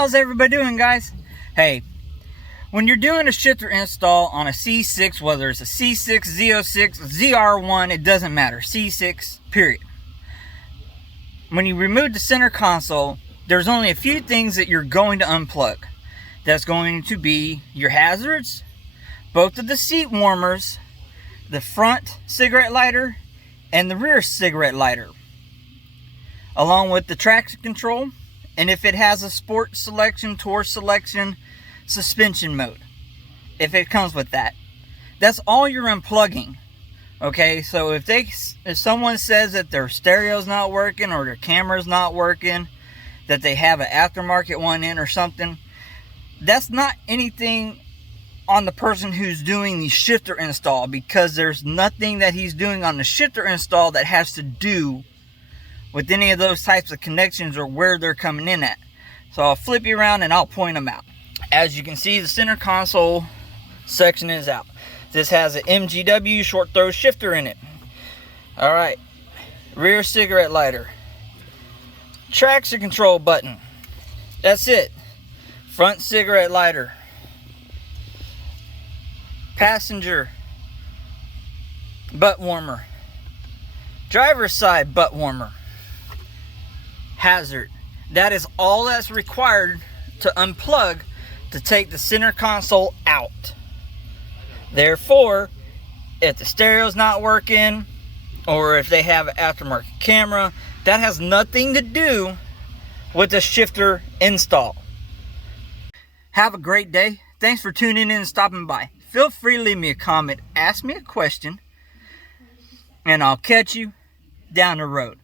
How's everybody doing, guys? Hey, when you're doing a shifter install on a C6, whether it's a C6, Z06, ZR1, it doesn't matter. C6, period. When you remove the center console, there's only a few things that you're going to unplug. That's going to be your hazards, both of the seat warmers, the front cigarette lighter, and the rear cigarette lighter, along with the traction control, and if it has a sport selection, tour selection, suspension mode, if it comes with that. That's all you're unplugging. Okay, so if someone says that their stereo's not working or their camera's not working, that they have an aftermarket one in or something, that's not anything on the person who's doing the shifter install, because there's nothing that he's doing on the shifter install that has to do with any of those types of connections or where they're coming in at. So I'll flip you around and I'll point them out. As you can see, the center console section is out. This has an MGW short throw shifter in it. All right, rear cigarette lighter, traction control button. That's it. Front cigarette lighter, passenger butt warmer, driver's side butt warmer, hazard. That is all that's required to unplug to take the center console out. Therefore, if the stereo's not working or if they have an aftermarket camera, that has nothing to do with the shifter install. Have a great day. Thanks for tuning in and stopping by. Feel free to leave me a comment, ask me a question, and I'll catch you down the road.